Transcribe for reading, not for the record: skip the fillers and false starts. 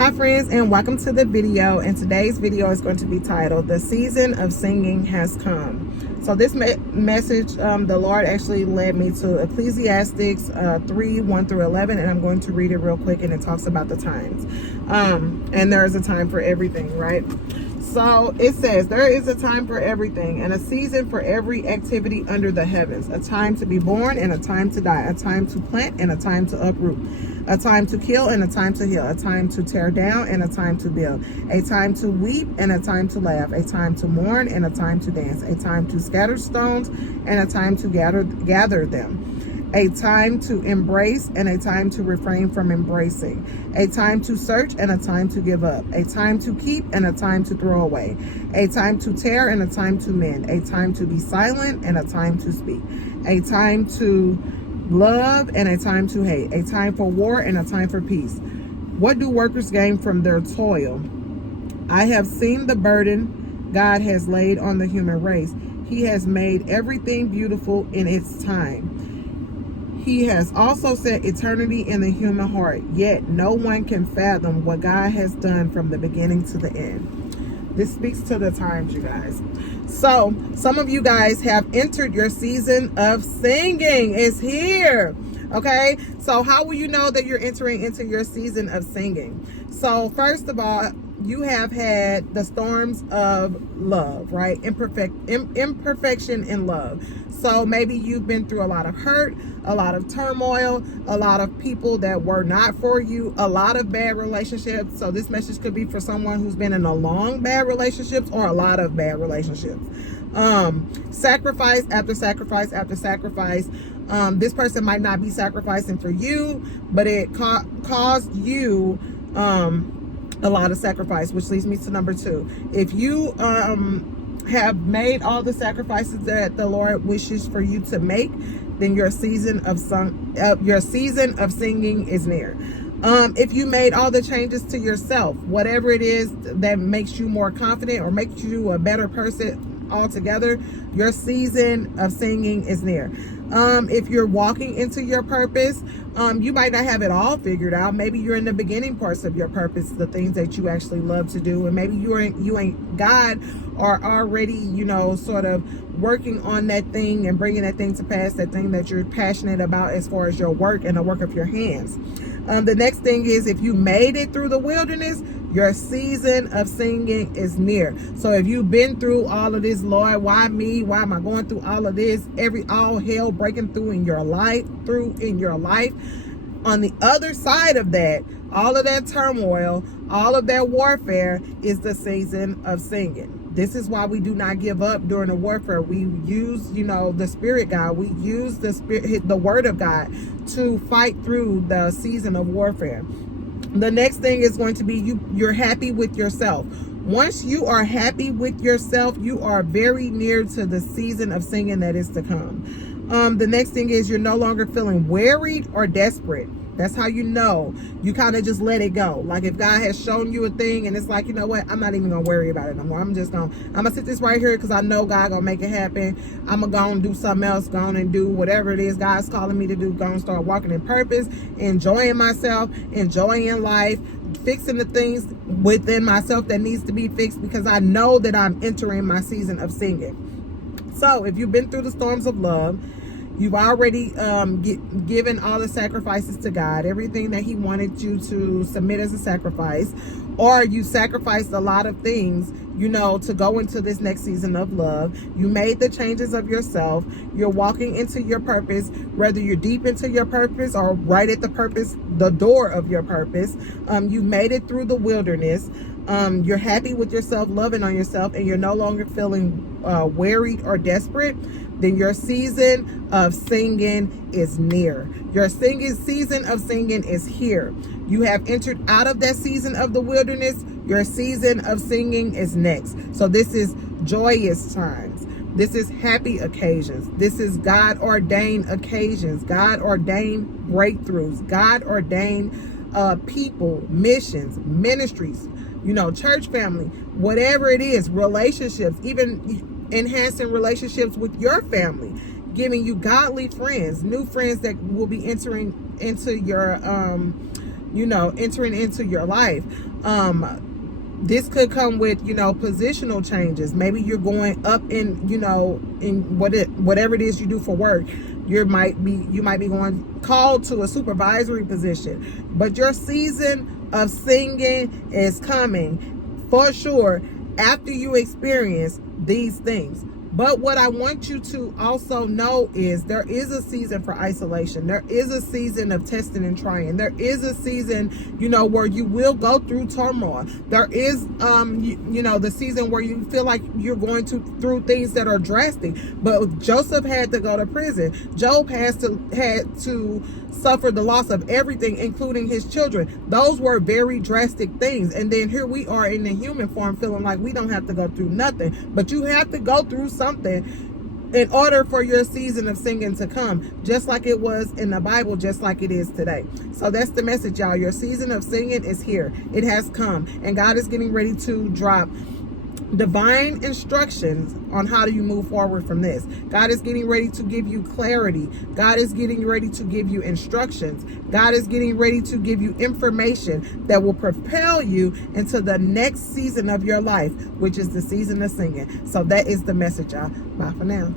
Hi friends, and welcome to the video. And today's video is going to be titled "The Season of Singing Has Come." So this message, the Lord actually led me to Ecclesiastics 3:1-11, and I'm going to read it real quick. And it talks about the times, and there is a time for everything, right? So it says, there is a time for everything and a season for every activity under the heavens, a time to be born and a time to die, a time to plant and a time to uproot, a time to kill and a time to heal, a time to tear down and a time to build, a time to weep and a time to laugh, a time to mourn and a time to dance, a time to scatter stones and a time to gather them, a time to embrace and a time to refrain from embracing, a time to search and a time to give up, a time to keep and a time to throw away, a time to tear and a time to mend, a time to be silent and a time to speak, a time to love and a time to hate, a time for war and a time for peace. What do workers gain from their toil? I have seen the burden God has laid on the human race. He has made everything beautiful in its time. He has also set eternity in the human heart, yet no one can fathom what God has done from the beginning to the end. This speaks to the times, you guys. So some of you guys have entered your season of singing. It's here. Okay, so how will you know that you're entering into your season of singing? So first of all, you have had the storms of love, right? Imperfection in love. So maybe you've been through a lot of hurt, a lot of turmoil, a lot of people that were not for you, a lot of bad relationships. So this message could be for someone who's been in a long bad relationships or a lot of bad relationships. Sacrifice after sacrifice after sacrifice. This person might not be sacrificing for you, but it caused you a lot of sacrifice, which leads me to number 2. If you have made all the sacrifices that the Lord wishes for you to make, then your season of singing is near. If you made all the changes to yourself, whatever it is that makes you more confident or makes you a better person altogether, your season of singing is near. If you're walking into your purpose, you might not have it all figured out. Maybe you're in the beginning parts of your purpose, the things that you actually love to do, and maybe you ain't God are already, sort of working on that thing and bringing that thing to pass, that thing that you're passionate about as far as your work and the work of your hands. The next thing is, if you made it through the wilderness, your season of singing is near. So if you've been through all of this, Lord, why me? Why am I going through all of this? All hell breaking through in your life, on the other side of that, all of that turmoil, all of that warfare is the season of singing. This is why we do not give up during the warfare. We use, the Spirit God. We use the Word of God to fight through the season of warfare. The next thing is going to be you're happy with yourself. Once you are happy with yourself, you are very near to the season of singing that is to come. The next thing is you're no longer feeling worried or desperate. That's how you know. You kind of just let it go. Like if God has shown you a thing and it's like, you know what, I'm not even gonna worry about it no more. I'm gonna sit this right here because I know God gonna make it happen. I'm gonna go and do something else, go on and do whatever it is God's calling me to do. Go and start walking in purpose, enjoying myself, enjoying life, fixing the things within myself that needs to be fixed, because I know that I'm entering my season of singing. So if you've been through the storms of love, you've already given all the sacrifices to God, everything that He wanted you to submit as a sacrifice, or you sacrificed a lot of things, to go into this next season of love. You made the changes of yourself. You're walking into your purpose, whether you're deep into your purpose or right at the door of your purpose. You made it through the wilderness. You're happy with yourself, loving on yourself, and you're no longer feeling worried or desperate. Then your season of singing is near. Your season of singing is here. You have entered out of that season of the wilderness. Your season of singing is next. So this is joyous times. This is happy occasions. This is God-ordained occasions, God-ordained breakthroughs, God-ordained people, missions, ministries, church family, whatever it is, relationships, even enhancing relationships with your family, giving you godly friends, new friends that will be entering into your entering into your life. This could come with, positional changes. Maybe you're going up in whatever it is you do for work. You might be going called to a supervisory position, but your season of singing is coming for sure after you experience these things. But what I want you to also know is there is a season for isolation. There is a season of testing and trying. There is a season, where you will go through turmoil. There is, the season where you feel like you're going through things that are drastic. But Joseph had to go to prison. Job had to suffer the loss of everything, including his children. Those were very drastic things. And then here we are in the human form feeling like we don't have to go through nothing. But you have to go through something in order for your season of singing to come, just like it was in the Bible, just like it is today. So that's the message, y'all. Your season of singing is here. It has come. And God is getting ready to drop divine instructions on how do you move forward from this. God is getting ready to give you clarity. God is getting ready to give you instructions. God is getting ready to give you information that will propel you into the next season of your life, which is the season of singing. So that is the message, y'all. Bye for now.